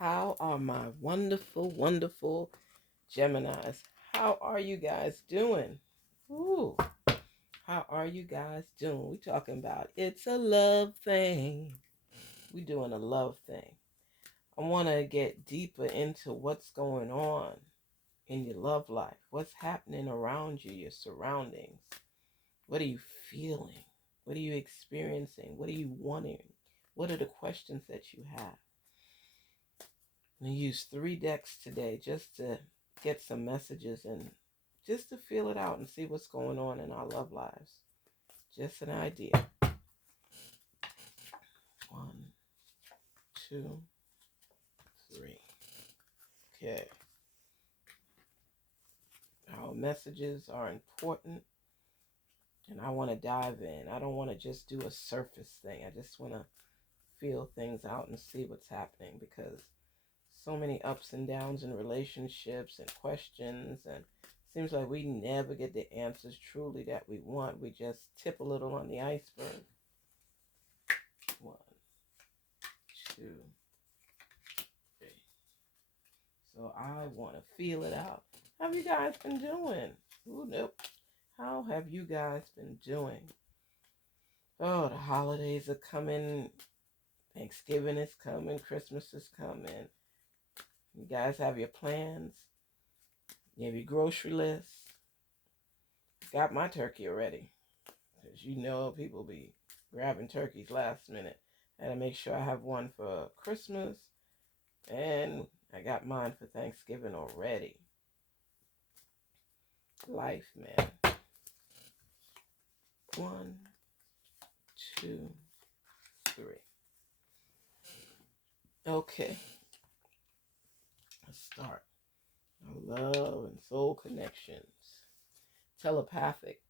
How are my wonderful, wonderful Geminis? How are you guys doing? Ooh, how are you guys doing? We talking about it's a love thing. We doing a love thing. I want to get deeper into what's going on in your love life. What's happening around you, your surroundings. What are you feeling? What are you experiencing? What are you wanting? What are the questions that you have? I'm going to use 3 decks today just to get some messages and just to feel it out and see what's going on in our love lives. Just an idea. 1, 2, 3. Okay. Our messages are important and I want to dive in. I don't want to just do a surface thing. I just want to feel things out and see what's happening because so many ups and downs in relationships and questions, and seems like we never get the answers truly that we want. We just tip a little on the iceberg. 1, 2, 3. So I want to feel it out. How have you guys been doing? Ooh, nope. How have you guys been doing? Oh, the holidays are coming. Thanksgiving is coming. Christmas is coming. You guys have your plans. You have your grocery list. Got my turkey already. Because you know people be grabbing turkeys last minute. I had to make sure I have one for Christmas. And I got mine for Thanksgiving already. Life, man. 1, 2, 3. Okay. Let's start. Love and soul connections. Telepathic.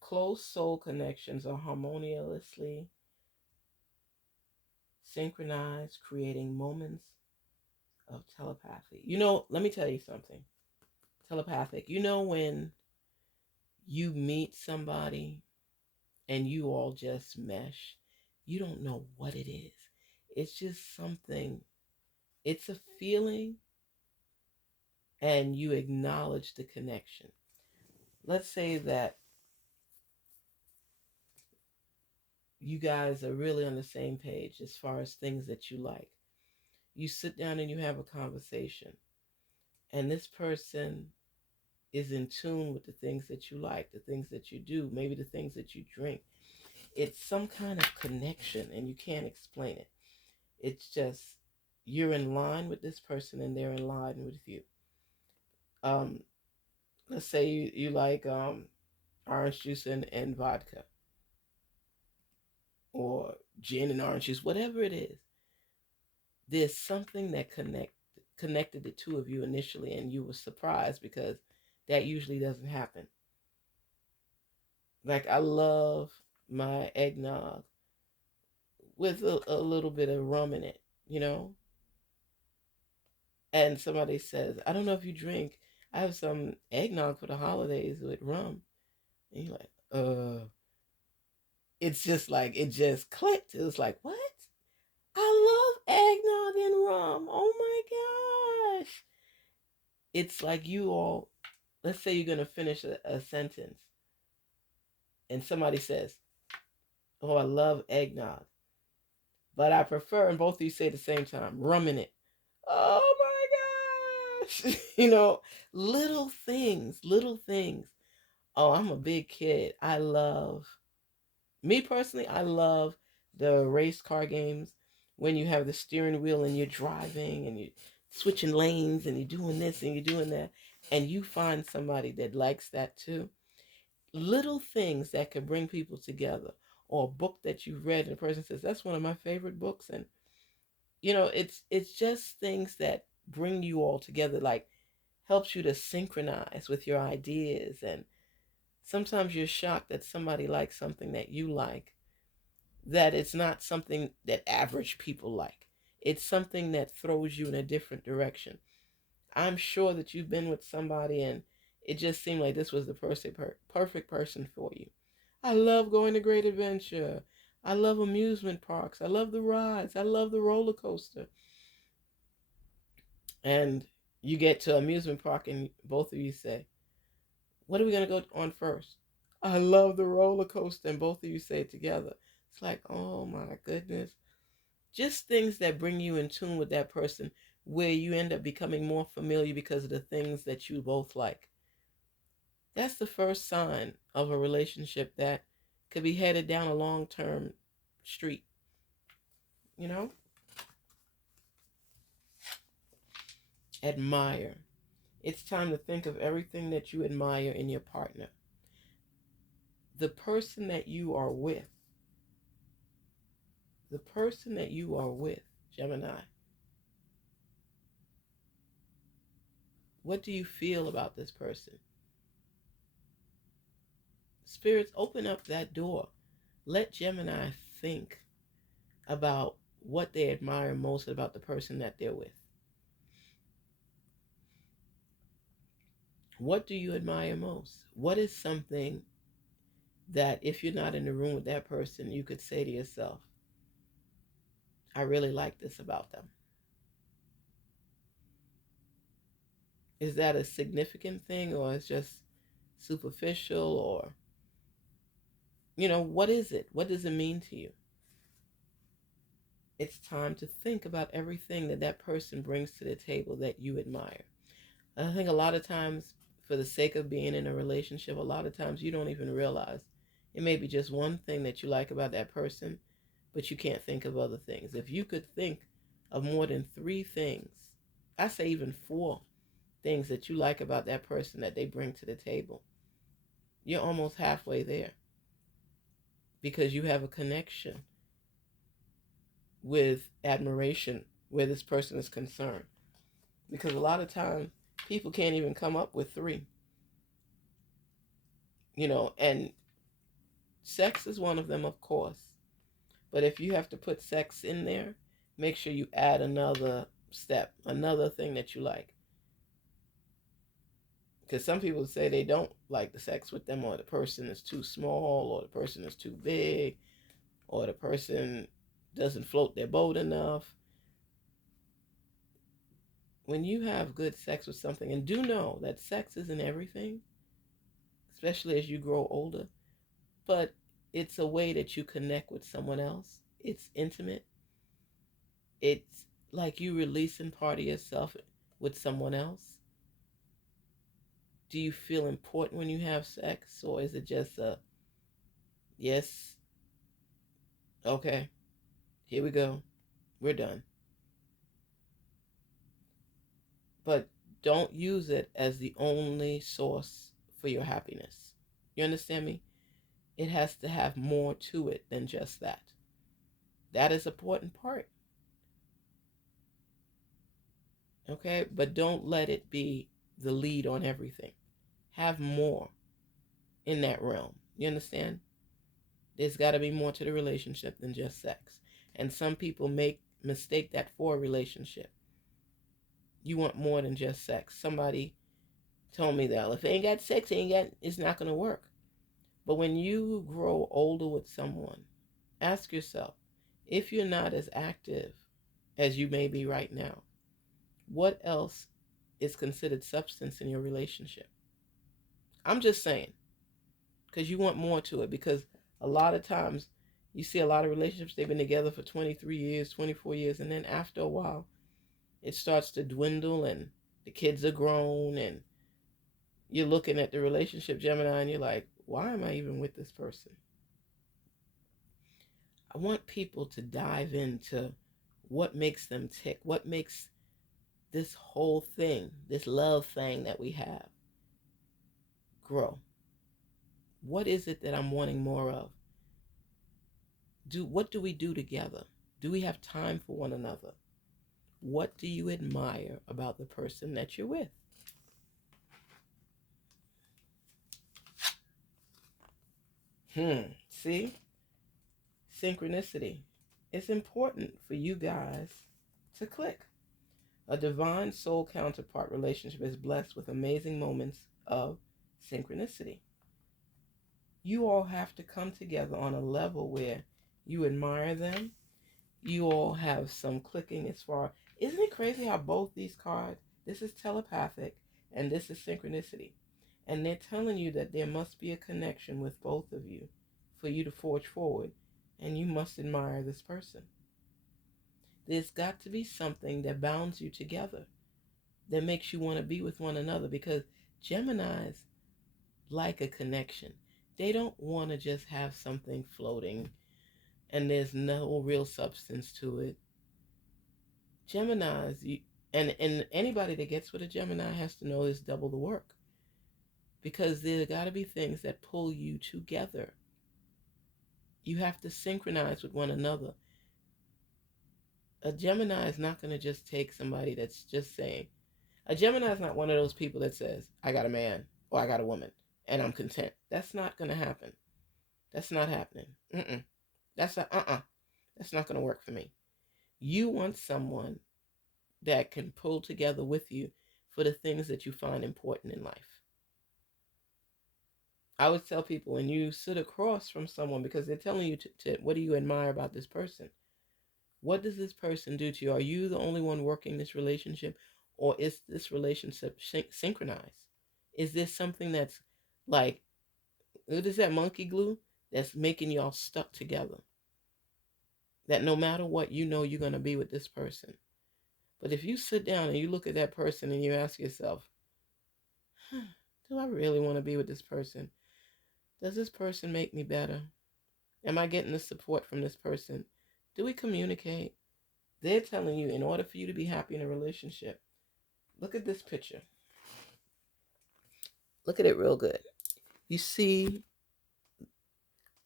Close soul connections are harmoniously synchronized, creating moments of telepathy. Let me tell you something. Telepathic. When you meet somebody and you all just mesh, you don't know what it is. It's just something, it's a feeling, and you acknowledge the connection. Let's say that you guys are really on the same page as far as things that you like. You sit down and you have a conversation, and this person is in tune with the things that you like, the things that you do, maybe the things that you drink. It's some kind of connection, and you can't explain it. It's just you're in line with this person, and they're in line with you. Um, let's say you like orange juice and vodka, or gin and orange juice, whatever it is. There's something that connected the two of you initially, and you were surprised because that usually doesn't happen. Like, I love my eggnog with a little bit of rum in it, you know? And somebody says, I don't know if you drink, I have some eggnog for the holidays with rum. And you're like, it's just like, it just clicked. It was like, what? I love eggnog and rum. Oh my gosh. It's like you all, let's say you're going to finish a sentence and somebody says, oh, I love eggnog, but I prefer, and both of you say at the same time, rum in it. Oh my gosh. Little things, little things. Oh, I'm a big kid. Me personally, I love the race car games when you have the steering wheel and you're driving and you're switching lanes and you're doing this and you're doing that, and you find somebody that likes that too. Little things that could bring people together, or a book that you've read and the person says, that's one of my favorite books. And it's just things that bring you all together, like helps you to synchronize with your ideas. And sometimes you're shocked that somebody likes something that you like, that it's not something that average people like. It's something that throws you in a different direction. I'm sure that you've been with somebody and it just seemed like this was the perfect person for you. I love going to Great Adventure. I love amusement parks. I love the rides. I love the roller coaster. And you get to amusement park and both of you say, what are we going to go on first? I love the roller coaster. And both of you say it together. It's like, oh my goodness. Just things that bring you in tune with that person, where you end up becoming more familiar because of the things that you both like. That's the first sign of a relationship that could be headed down a long-term street. You know? Admire. It's time to think of everything that you admire in your partner. The person that you are with, Gemini, what do you feel about this person? Spirits, open up that door. Let Gemini think about what they admire most about the person that they're with. What do you admire most? What is something that if you're not in the room with that person, you could say to yourself, I really like this about them? Is that a significant thing, or is just superficial, or, what is it? What does it mean to you? It's time to think about everything that that person brings to the table that you admire. I think a lot of times, for the sake of being in a relationship, a lot of times you don't even realize it may be just one thing that you like about that person, but you can't think of other things. If you could think of more than 3 things, I say even 4 things that you like about that person that they bring to the table, you're almost halfway there, because you have a connection with admiration where this person is concerned. Because a lot of times people can't even come up with 3, and sex is one of them, of course. But if you have to put sex in there, make sure you add another step, another thing that you like. Because some people say they don't like the sex with them, or the person is too small, or the person is too big, or the person doesn't float their boat enough. When you have good sex with something, and do know that sex isn't everything, especially as you grow older, but it's a way that you connect with someone else. It's intimate. It's like you releasing part of yourself with someone else. Do you feel important when you have sex, or is it just a yes, okay, here we go, we're done? But don't use it as the only source for your happiness. You understand me? It has to have more to it than just that. That is an important part. Okay? But don't let it be the lead on everything. Have more in that realm. You understand? There's got to be more to the relationship than just sex. And some people mistake that for a relationship. You want more than just sex. Somebody told me that if they ain't got sex, it's not going to work. But when you grow older with someone, ask yourself, if you're not as active as you may be right now, what else is considered substance in your relationship? I'm just saying, because you want more to it. Because a lot of times you see a lot of relationships, they've been together for 23 years, 24 years, and then after a while, it starts to dwindle and the kids are grown, and you're looking at the relationship, Gemini, and you're like, why am I even with this person? I want people to dive into what makes them tick, what makes this whole thing, this love thing that we have, grow. What is it that I'm wanting more of? What do we do together? Do we have time for one another? What do you admire about the person that you're with? See? Synchronicity. It's important for you guys to click. A divine soul counterpart relationship is blessed with amazing moments of synchronicity. You all have to come together on a level where you admire them you all have some clicking as far. Isn't it crazy how both these cards, this is telepathic and this is synchronicity. And they're telling you that there must be a connection with both of you for you to forge forward. And you must admire this person. There's got to be something that bounds you together, that makes you want to be with one another, because Geminis like a connection. They don't want to just have something floating and there's no real substance to it. Geminis, and anybody that gets with a Gemini has to know it's double the work, because there got to be things that pull you together. You have to synchronize with one another. A Gemini is not going to just take somebody that's just saying, a Gemini is not one of those people that says, I got a man or I got a woman and I'm content. That's not going to happen. That's not happening. That's not going to work for me. You want someone that can pull together with you for the things that you find important in life. I always tell people, when you sit across from someone, because they're telling you what do you admire about this person? What does this person do to you? Are you the only one working this relationship, or is this relationship synchronized? Is this something that's like, what is that monkey glue that's making y'all stuck together? That no matter what, you know you're going to be with this person. But if you sit down and you look at that person and you ask yourself, do I really want to be with this person? Does this person make me better? Am I getting the support from this person? Do we communicate? They're telling you, in order for you to be happy in a relationship, look at this picture. Look at it real good. You see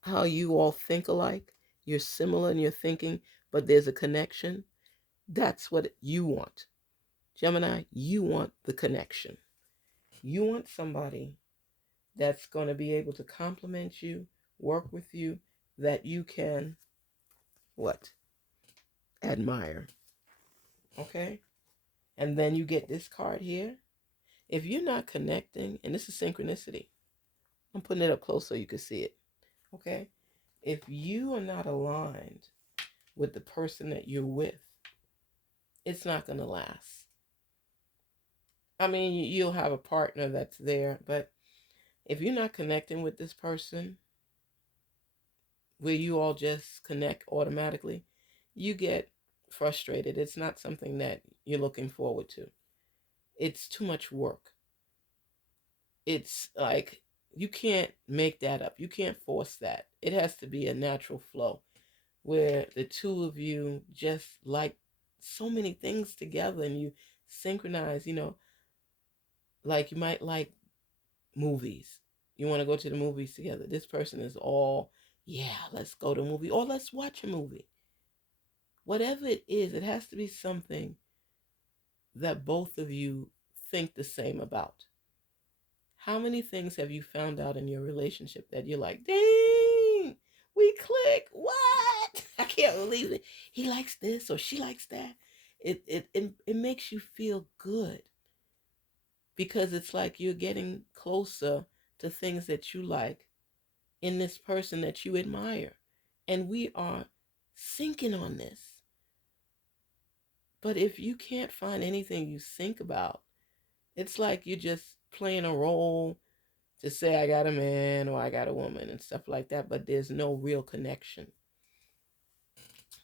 how you all think alike? You're similar in your thinking, but there's a connection. That's what you want. Gemini, you want the connection. You want somebody that's going to be able to compliment you, work with you, that you can, what? Admire. Okay? And then you get this card here. If you're not connecting, and this is synchronicity, I'm putting it up close so you can see it. Okay? If you are not aligned with the person that you're with, it's not going to last. I mean, you'll have a partner that's there, but if you're not connecting with this person, where you all just connect automatically, you get frustrated. It's not something that you're looking forward to. It's too much work. It's like, you can't make that up. You can't force that. It has to be a natural flow where the two of you just like so many things together and you synchronize, like you might like movies. You want to go to the movies together. This person is all, yeah, let's go to a movie or let's watch a movie. Whatever it is, it has to be something that both of you think the same about. How many things have you found out in your relationship that you're like, dang, we click? What? I can't believe it. He likes this or she likes that. It makes you feel good, because it's like you're getting closer to things that you like in this person that you admire. And we are syncing on this. But if you can't find anything you think about, it's like you're just playing a role to say, I got a man or I got a woman and stuff like that, but there's no real connection.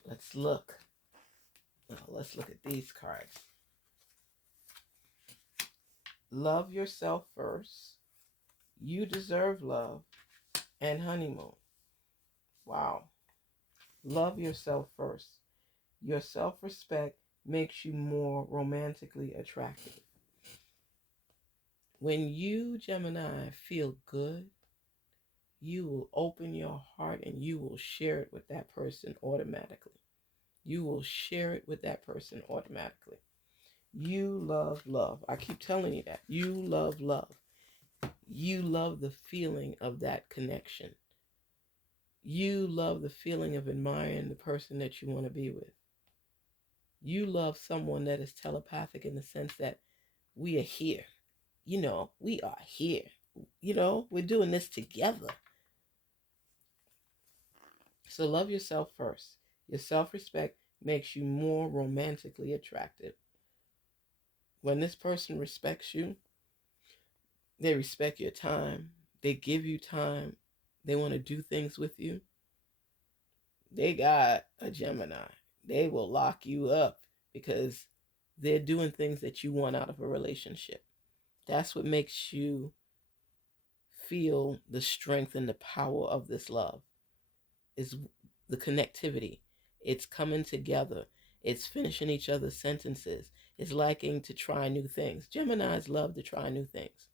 Let's look. Let's look at these cards. Love yourself first. You deserve love. And honeymoon. Wow. Love yourself first. Your self-respect makes you more romantically attractive. When you, Gemini, feel good, you will open your heart and you will share it with that person automatically. You will share it with that person automatically. You love love. I keep telling you that. You love love. You love the feeling of that connection. You love the feeling of admiring the person that you want to be with. You love someone that is telepathic in the sense that we are here. We are here. We're doing this together. So love yourself first. Your self-respect makes you more romantically attractive. When this person respects you, they respect your time, they give you time, they want to do things with you. They got a Gemini. They will lock you up because they're doing things that you want out of a relationship. That's what makes you feel the strength and the power of this love, is the connectivity. It's coming together. It's finishing each other's sentences. It's liking to try new things. Geminis love to try new things.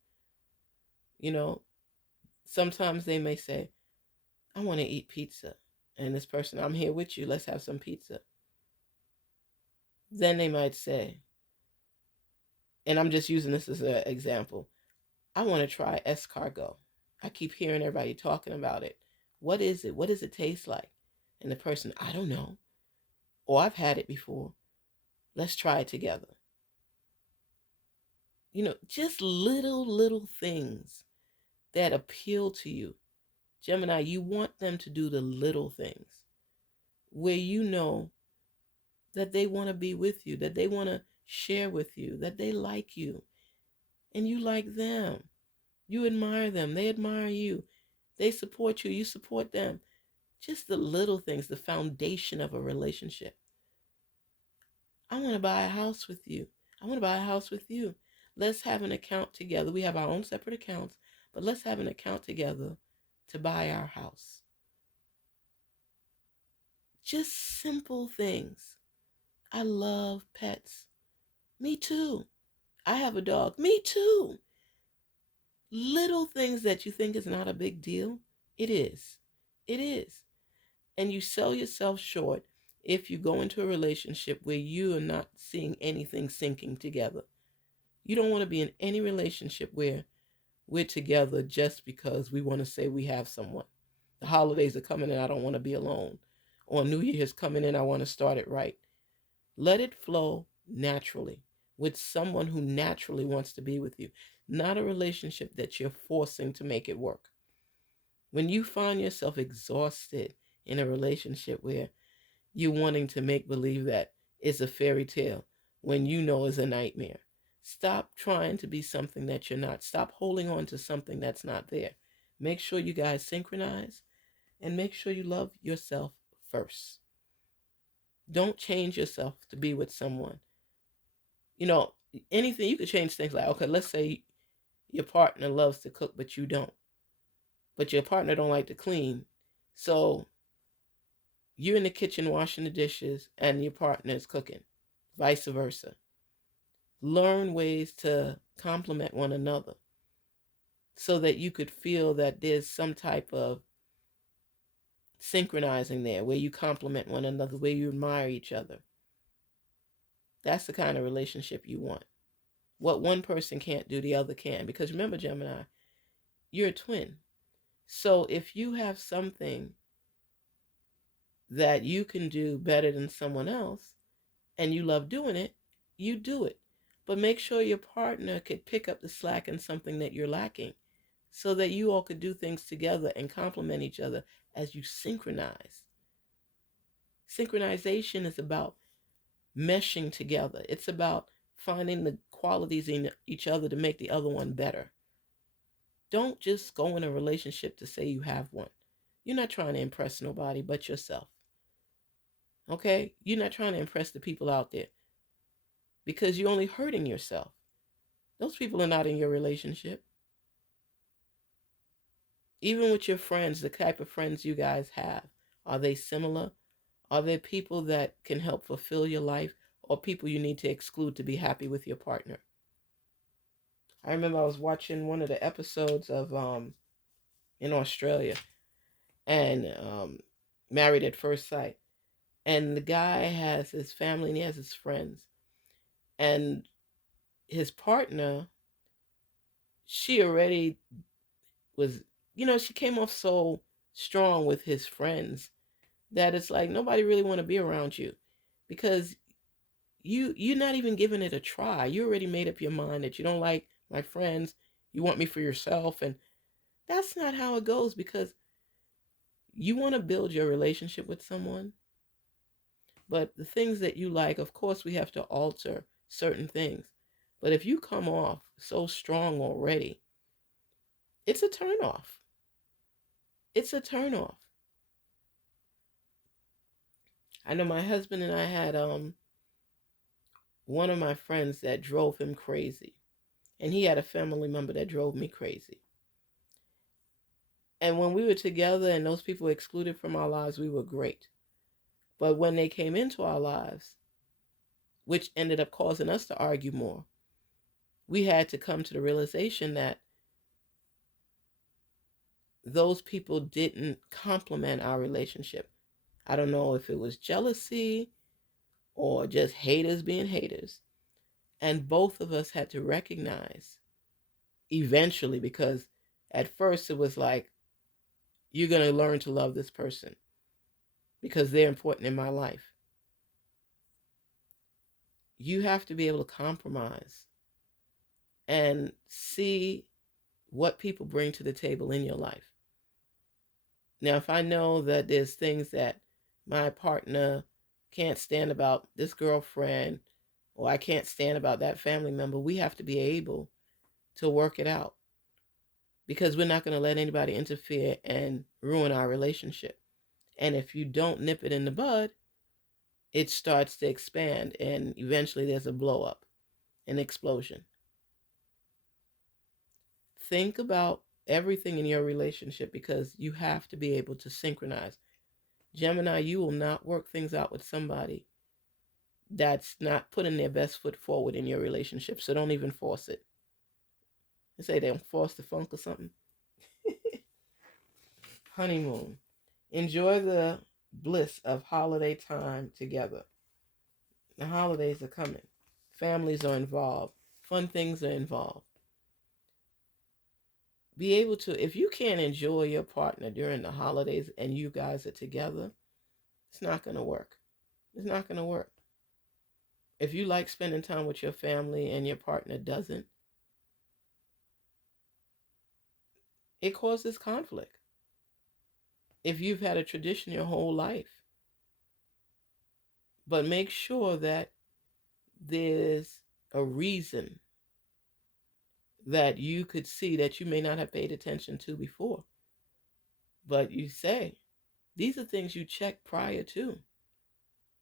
You know, sometimes they may say, I want to eat pizza. And this person, I'm here with you. Let's have some pizza. Then they might say, and I'm just using this as an example, I want to try escargot. I keep hearing everybody talking about it. What is it? What does it taste like? And the person, I don't know. Or I've had it before. Let's try it together. You know, just little things that appeal to you. Gemini, you want them to do the little things where you know that they want to be with you, that they want to share with you, that they like you, and you like them. You admire them. They admire you. They support you. You support them. Just the little things, the foundation of a relationship. I want to buy a house with you. I want to buy a house with you. Let's have an account together. We have our own separate accounts, but let's have an account together to buy our house. Just simple things. I love pets. Me too. I have a dog. Me too. Little things that you think is not a big deal. It is. It is. And you sell yourself short if you go into a relationship where you are not seeing anything sinking together. You don't want to be in any relationship where we're together just because we want to say we have someone. The holidays are coming and I don't want to be alone. Or New Year's coming in, I want to start it right. Let it flow naturally with someone who naturally wants to be with you. Not a relationship that you're forcing to make it work. When you find yourself exhausted in a relationship where you're wanting to make believe that it's a fairy tale when you know it's a nightmare, stop trying to be something that you're not. Stop holding on to something that's not there. Make sure you guys synchronize and make sure you love yourself first. Don't change yourself to be with someone. You know, anything, you could change things like, okay, let's say your partner loves to cook, but you don't. But your partner don't like to clean. So you're in the kitchen washing the dishes and your partner is cooking. Vice versa. Learn ways to complement one another so that you could feel that there's some type of synchronizing there where you complement one another, where you admire each other. That's the kind of relationship you want. What one person can't do, the other can. Because remember, Gemini, you're a twin. So if you have something that you can do better than someone else and you love doing it, you do it. But make sure your partner could pick up the slack in something that you're lacking so that you all could do things together and complement each other as you synchronize. Synchronization is about meshing together. It's about finding the qualities in each other to make the other one better. Don't just go in a relationship to say you have one. You're not trying to impress nobody but yourself. Okay? You're not trying to impress the people out there because you're only hurting yourself. Those people are not in your relationship. Even with your friends, the type of friends you guys have, are they similar? Are there people that can help fulfill your life or people you need to exclude to be happy with your partner? I remember I was watching one of the episodes of in Australia and Married at First Sight. And the guy has his family and he has his friends. And his partner, she already was, she came off so strong with his friends that it's like nobody really want to be around you because you're not even giving it a try. You already made up your mind that you don't like my friends. You want me for yourself. And that's not how it goes because you want to build your relationship with someone. But the things that you like, of course, we have to alter certain things. But if you come off so strong already, it's a turnoff. It's a turnoff. I know my husband and I had one of my friends that drove him crazy. And he had a family member that drove me crazy. And when we were together and those people were excluded from our lives, we were great. But when they came into our lives, which ended up causing us to argue more, we had to come to the realization that those people didn't complement our relationship. I don't know if it was jealousy or just haters being haters. And both of us had to recognize eventually, because at first it was like, you're going to learn to love this person because they're important in my life. You have to be able to compromise and see what people bring to the table in your life. Now, if I know that there's things that my partner can't stand about this girlfriend, or I can't stand about that family member, we have to be able to work it out, because we're not going to let anybody interfere and ruin our relationship. And if you don't nip it in the bud, it starts to expand, and eventually there's a blow up, an explosion. Think about everything in your relationship, because you have to be able to synchronize. Gemini, you will not work things out with somebody that's not putting their best foot forward in your relationship. So don't even force it. They say they don't force the funk or something. Honeymoon. Enjoy the bliss of holiday time together. The holidays are coming. Families are involved. Fun things are involved. Be able to, if you can't enjoy your partner during the holidays and you guys are together, it's not going to work. It's not going to work. If you like spending time with your family and your partner doesn't, it causes conflict. If you've had a tradition your whole life, but make sure that there's a reason that you could see that you may not have paid attention to before. But you say, these are things you check prior to.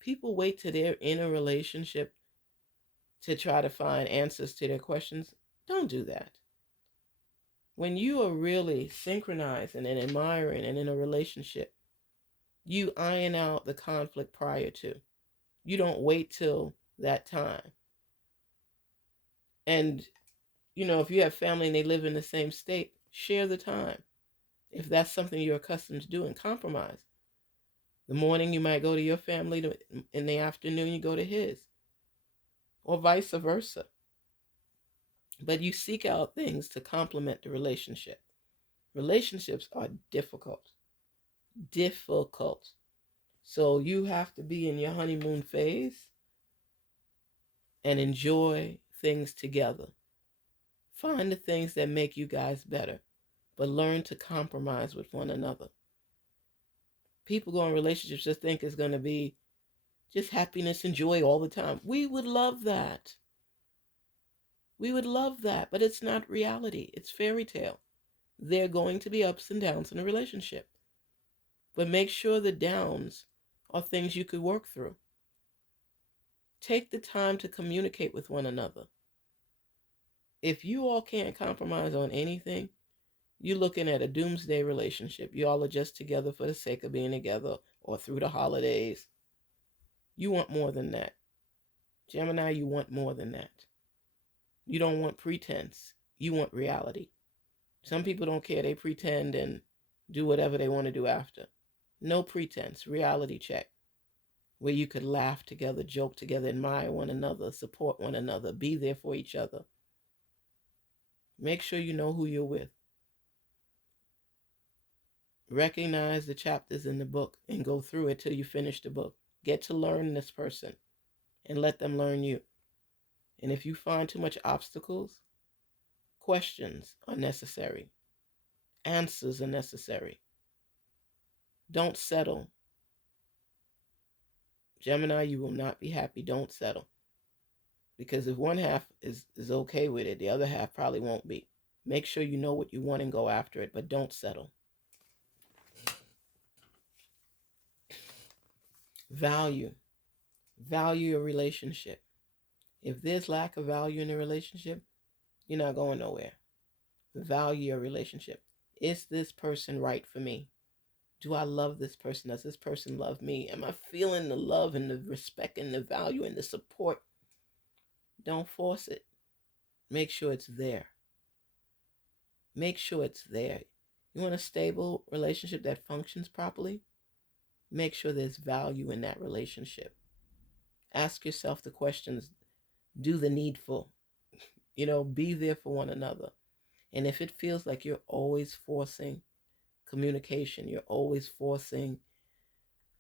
People wait till they're in a relationship to try to find answers to their questions. Don't do that. When you are really synchronizing and admiring and in a relationship, you iron out the conflict prior to. You don't wait till that time. And, if you have family and they live in the same state, share the time. If that's something you're accustomed to doing, compromise. The morning you might go to your family, in the afternoon you go to his, or vice versa. But you seek out things to complement the relationship. Relationships are difficult. So you have to be in your honeymoon phase and enjoy things together. Find the things that make you guys better, but learn to compromise with one another. People go in relationships just think it's going to be just happiness and joy all the time. We would love that. But it's not reality. It's fairy tale. There are going to be ups and downs in a relationship. But make sure the downs are things you could work through. Take the time to communicate with one another. If you all can't compromise on anything, you're looking at a doomsday relationship. You all are just together for the sake of being together or through the holidays. You want more than that. Gemini, you want more than that. You don't want pretense. You want reality. Some people don't care. They pretend and do whatever they want to do after. No pretense. Reality check. Where you could laugh together, joke together, admire one another, support one another, be there for each other. Make sure you know who you're with. Recognize the chapters in the book and go through it till you finish the book. Get to learn this person and let them learn you. And if you find too much obstacles, questions are necessary. Answers are necessary. Don't settle Gemini, you will not be happy. Don't settle. Because if one half is okay with it, the other half probably won't be. Make sure you know what you want and go after it, but don't settle. Value. Value your relationship. If there's lack of value in a relationship, you're not going nowhere. Value your relationship. Is this person right for me? Do I love this person? Does this person love me? Am I feeling the love and the respect and the value and the support? Don't force it. Make sure it's there. Make sure it's there. You want a stable relationship that functions properly? Make sure there's value in that relationship. Ask yourself the questions. Do the needful. Be there for one another. And if it feels like you're always forcing communication, you're always forcing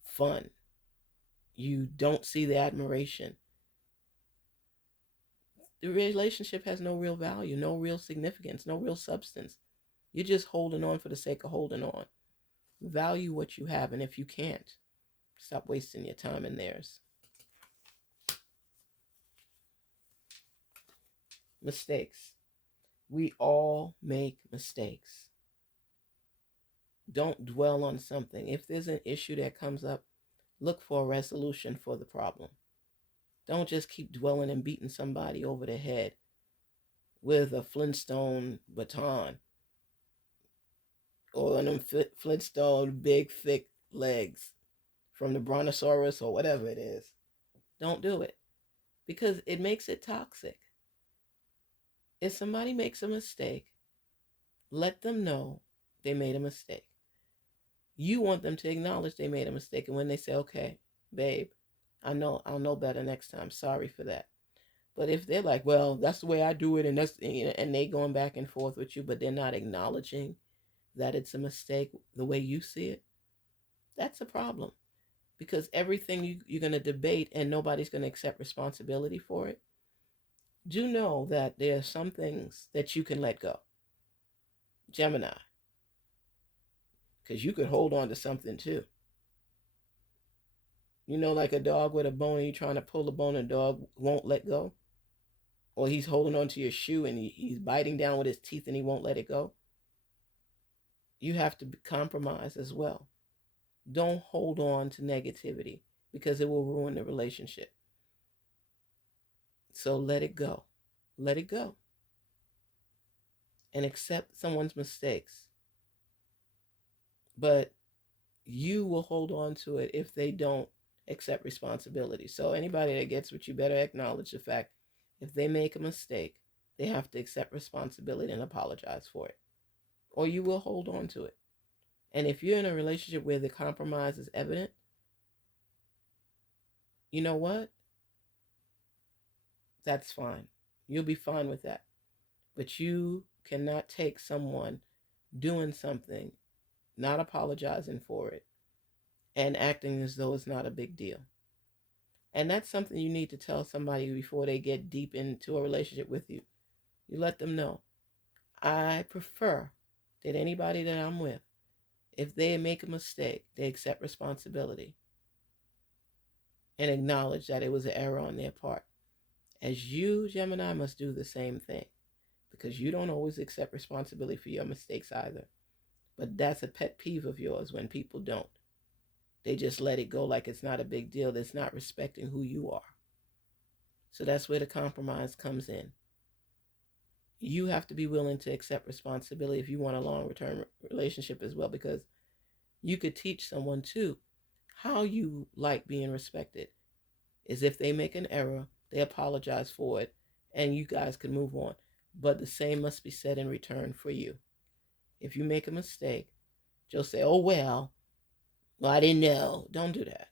fun, you don't see the admiration, the relationship has no real value, no real significance, no real substance. You're just holding on for the sake of holding on. Value what you have, and if you can't, stop wasting your time and theirs. Mistakes. We all make mistakes. Don't dwell on something. If there's an issue that comes up, look for a resolution for the problem. Don't just keep dwelling and beating somebody over the head with a Flintstone baton or them Flintstone big thick legs from the brontosaurus or whatever it is. Don't do it, because it makes it toxic. If somebody makes a mistake, let them know they made a mistake. You want them to acknowledge they made a mistake, and when they say, okay, babe, I'll know better next time. Sorry for that. But if they're like, well, that's the way I do it, and they going back and forth with you, but they're not acknowledging that it's a mistake the way you see it, that's a problem. Because everything you're going to debate and nobody's going to accept responsibility for it, do know that there are some things that you can let go. Gemini. Because you could hold on to something too. Like a dog with a bone, and you're trying to pull the bone and the dog won't let go. Or he's holding on to your shoe and he's biting down with his teeth and he won't let it go. You have to compromise as well. Don't hold on to negativity, because it will ruin the relationship. So let it go. Let it go. And accept someone's mistakes. But you will hold on to it if they don't accept responsibility. So anybody that gets with you better acknowledge the fact, if they make a mistake, they have to accept responsibility and apologize for it. Or you will hold on to it. And if you're in a relationship where the compromise is evident, you know what? That's fine. You'll be fine with that. But you cannot take someone doing something, not apologizing for it, and acting as though it's not a big deal. And that's something you need to tell somebody before they get deep into a relationship with you. You let them know, I prefer that anybody that I'm with, if they make a mistake, they accept responsibility and acknowledge that it was an error on their part. As you, Gemini, must do the same thing, because you don't always accept responsibility for your mistakes either. But that's a pet peeve of yours, when people don't. They just let it go like it's not a big deal. That's not respecting who you are. So that's where the compromise comes in. You have to be willing to accept responsibility if you want a long-term relationship as well, because you could teach someone too how you like being respected. Is if they make an error, they apologize for it, and you guys can move on. But the same must be said in return for you. If you make a mistake, just say, oh, well, I didn't know. Don't do that.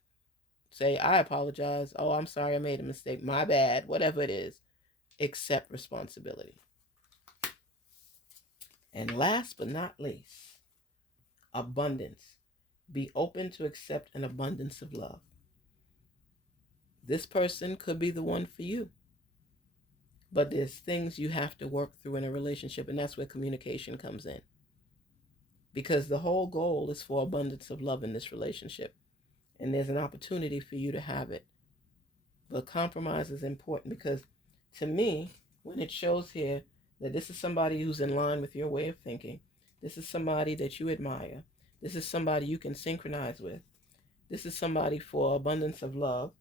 Say, I apologize. Oh, I'm sorry, I made a mistake. My bad. Whatever it is, accept responsibility. And last but not least, abundance. Be open to accept an abundance of love. This person could be the one for you. But there's things you have to work through in a relationship, and that's where communication comes in. Because the whole goal is for abundance of love in this relationship. and there's an opportunity for you to have it. But compromise is important because, to me, when it shows here that this is somebody who's in line with your way of thinking, this is somebody that you admire, this is somebody you can synchronize with, this is somebody for abundance of love,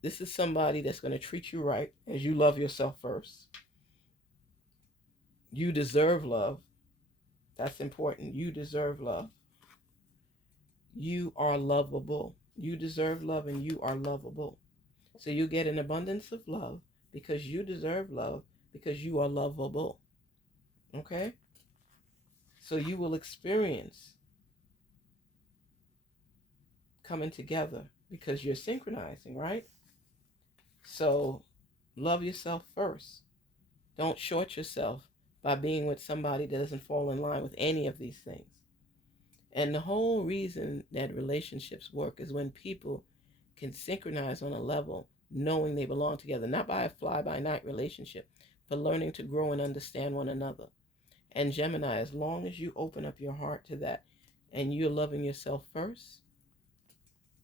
this is somebody that's going to treat you right as you love yourself first. You deserve love. That's important. You deserve love. You are lovable. You deserve love and you are lovable. So you get an abundance of love because you deserve love, because you are lovable. Okay? So you will experience coming together because you're synchronizing, right? So love yourself first. Don't short yourself by being with somebody that doesn't fall in line with any of these things. And the whole reason that relationships work is when people can synchronize on a level knowing they belong together, not by a fly-by-night relationship, but learning to grow and understand one another. And Gemini, as long as you open up your heart to that and you're loving yourself first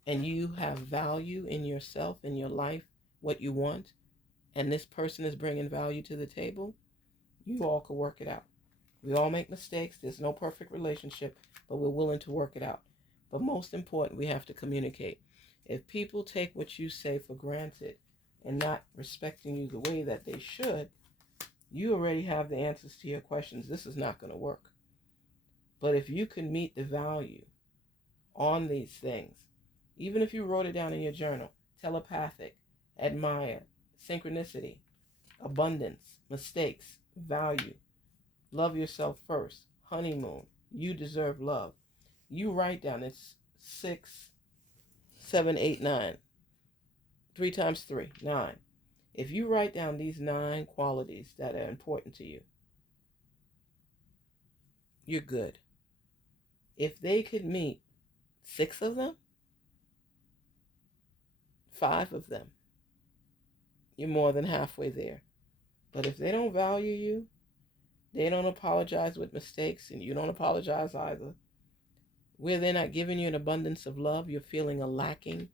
and you have value in yourself, in your life, what you want, and this person is bringing value to the table, you all can work it out. We all make mistakes. There's no perfect relationship, but we're willing to work it out. But most important, we have to communicate. If people take what you say for granted and not respecting you the way that they should, you already have the answers to your questions. This is not going to work. But if you can meet the value on these things, even if you wrote it down in your journal, telepathic, admire, synchronicity, abundance, mistakes, value, love yourself first, honeymoon, you deserve love. You write down, it's 6, 7, 8, 9. 3 times 3, 9. If you write down these 9 qualities that are important to you, you're good. If they could meet 6 of them, 5 of them, you're more than halfway there. But if they don't value you, they don't apologize with mistakes, and you don't apologize either, where they're not giving you an abundance of love, you're feeling a lacking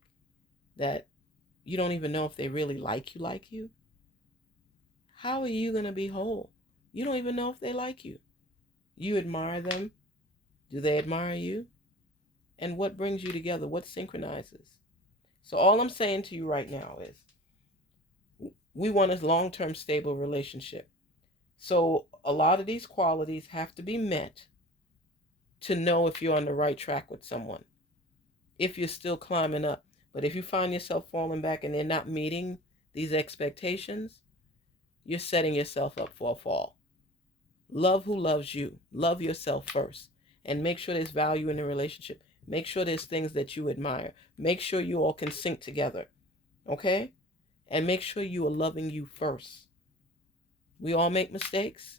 that you don't even know if they really like you, how are you going to be whole? You don't even know if they like you. You admire them. Do they admire you? And what brings you together? What synchronizes? So all I'm saying to you right now is we want a long-term stable relationship. So a lot of these qualities have to be met to know if you're on the right track with someone, if you're still climbing up. But if you find yourself falling back and they're not meeting these expectations, you're setting yourself up for a fall. Love who loves you. Love yourself first. And make sure there's value in the relationship. Make sure there's things that you admire. Make sure you all can sync together. Okay? And make sure you are loving you first. We all make mistakes.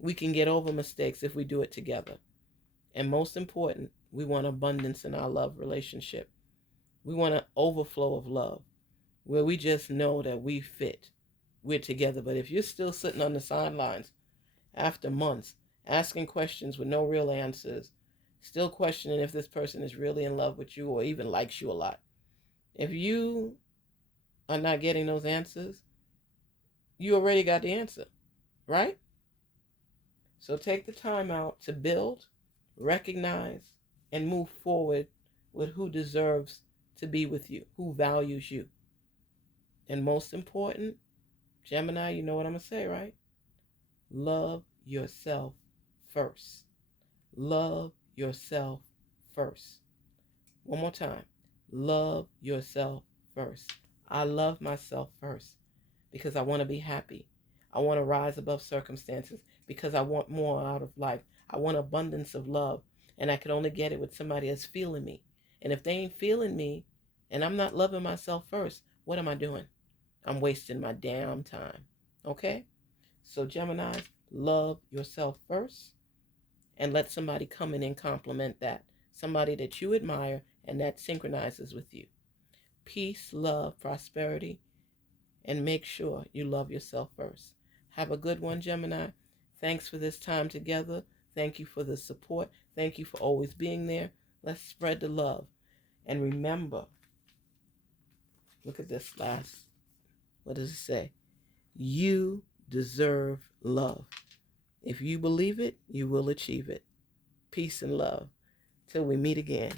We can get over mistakes if we do it together. And most important, we want abundance in our love relationship. We want an overflow of love where we just know that we fit. We're together. But if you're still sitting on the sidelines after months, asking questions with no real answers, still questioning if this person is really in love with you or even likes you a lot, if you are not getting those answers, you already got the answer, right? So take the time out to build, recognize, and move forward with who deserves to be with you, who values you. And most important, Gemini, you know what I'm going to say, right? Love yourself first. Love yourself first. One more time. Love yourself first. I love myself first because I want to be happy. I want to rise above circumstances because I want more out of life. I want abundance of love, and I can only get it with somebody that's feeling me. And if they ain't feeling me and I'm not loving myself first, what am I doing? I'm wasting my damn time. Okay? So Gemini, love yourself first and let somebody come in and compliment that. Somebody that you admire and that synchronizes with you. Peace, love, prosperity, and make sure you love yourself first. Have a good one, Gemini. Thanks for this time together. Thank you for the support. Thank you for always being there. Let's spread the love. And remember, look at this last. What does it say? You deserve love. If you believe it, you will achieve it. Peace and love. Till we meet again.